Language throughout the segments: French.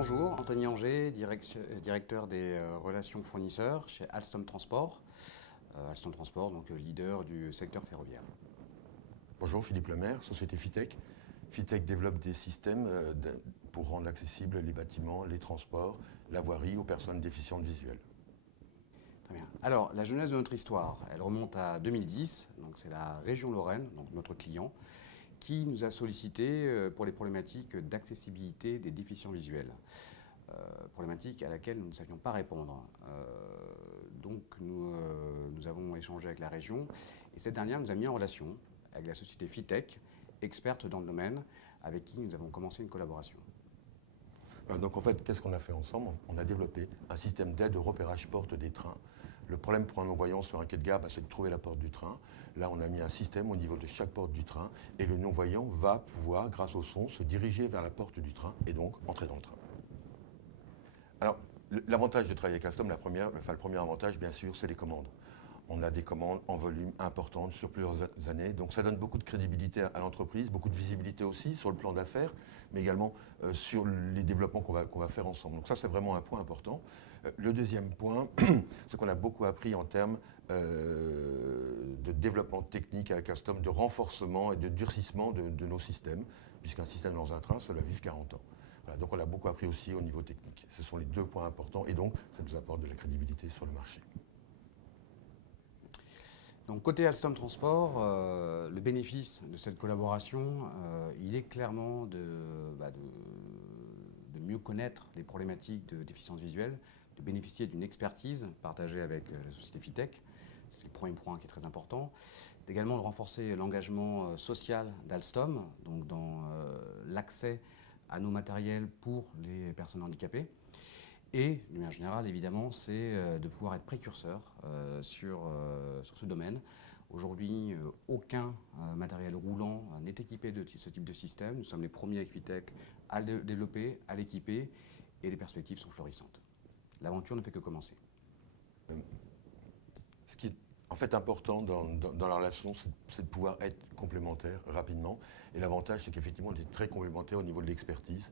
Bonjour, Anthony Anger, directeur des relations fournisseurs chez Alstom Transport. Alstom Transport, donc leader du secteur ferroviaire. Bonjour, Philippe Lemaire, société Fitech. Fitech développe des systèmes pour rendre accessibles les bâtiments, les transports, la voirie aux personnes déficientes visuelles. Très bien. Alors, la genèse de notre histoire, elle remonte à 2010, donc c'est la région Lorraine, donc notre client, qui nous a sollicité pour les problématiques d'accessibilité des déficients visuels. Problématique à laquelle nous ne savions pas répondre. Donc nous avons échangé avec la région et cette dernière nous a mis en relation avec la société Fitech, experte dans le domaine, avec qui nous avons commencé une collaboration. Donc en fait, qu'est-ce qu'on a fait ensemble? On a développé un système d'aide au repérage porte des trains. Le problème pour un non-voyant sur un quai de gare, c'est de trouver la porte du train. Là, on a mis un système au niveau de chaque porte du train et le non-voyant va pouvoir, grâce au son, se diriger vers la porte du train et donc entrer dans le train. Alors, l'avantage de travailler avec Alstom, le premier avantage, bien sûr, c'est les commandes. On a des commandes en volume importantes sur plusieurs années, donc ça donne beaucoup de crédibilité à l'entreprise, beaucoup de visibilité aussi sur le plan d'affaires, mais également sur les développements qu'on va faire ensemble. Donc ça, c'est vraiment un point important. Le deuxième point, c'est qu'on a beaucoup appris en termes de développement technique avec Alstom, de renforcement et de durcissement de nos systèmes, puisqu'un système dans un train, cela vit 40 ans. Voilà, donc on a beaucoup appris aussi au niveau technique. Ce sont les deux points importants et donc ça nous apporte de la crédibilité sur le marché. Donc côté Alstom Transport, le bénéfice de cette collaboration, il est clairement de mieux connaître les problématiques de déficience visuelle, de bénéficier d'une expertise partagée avec la société Fitech, c'est le premier point qui est très important, également de renforcer l'engagement social d'Alstom, donc dans l'accès à nos matériels pour les personnes handicapées. Et, d'une manière générale, évidemment, c'est de pouvoir être précurseur sur ce domaine. Aujourd'hui, aucun matériel roulant n'est équipé de ce type de système. Nous sommes les premiers avec Fitech à le développer, à l'équiper, et les perspectives sont florissantes. L'aventure ne fait que commencer. Ce qui est en fait important dans la relation, c'est de pouvoir être complémentaires rapidement. Et l'avantage, c'est qu'effectivement, on est très complémentaires au niveau de l'expertise.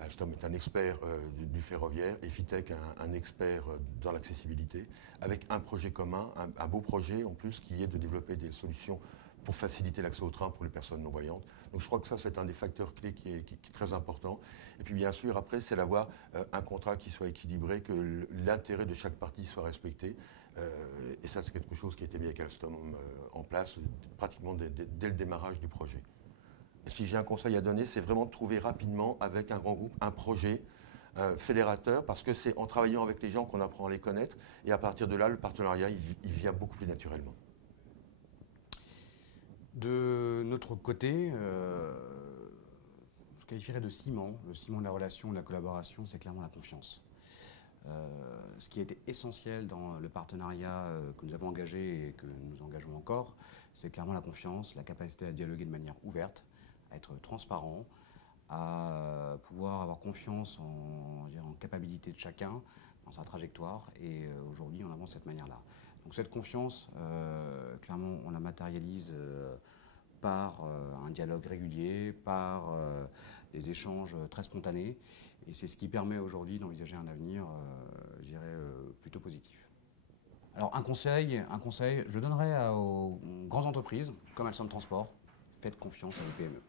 Alstom est un expert du ferroviaire et Fitech un expert dans l'accessibilité, avec un projet commun, un beau projet en plus qui est de développer des solutions pour faciliter l'accès au train pour les personnes non-voyantes. Donc je crois que ça, c'est un des facteurs clés qui est très important. Et puis bien sûr, après, c'est d'avoir un contrat qui soit équilibré, que l'intérêt de chaque partie soit respecté. Et ça, c'est quelque chose qui a été mis avec Alstom en place pratiquement dès le démarrage du projet. Si j'ai un conseil à donner, c'est vraiment de trouver rapidement avec un grand groupe un projet fédérateur, parce que c'est en travaillant avec les gens qu'on apprend à les connaître, et à partir de là, le partenariat, il vient beaucoup plus naturellement. De notre côté, je qualifierais de ciment. Le ciment de la relation, de la collaboration, c'est clairement la confiance. Ce qui a été essentiel dans le partenariat que nous avons engagé et que nous engageons encore, c'est clairement la confiance, la capacité à dialoguer de manière ouverte, à être transparent, à pouvoir avoir confiance en capacité de chacun, dans sa trajectoire, et aujourd'hui on avance de cette manière-là. Donc cette confiance, clairement on la matérialise par un dialogue régulier, par des échanges très spontanés, et c'est ce qui permet aujourd'hui d'envisager un avenir, je dirais, plutôt positif. Alors un conseil, je donnerais aux grandes entreprises, comme Alstom Transport, faites confiance à vos PME.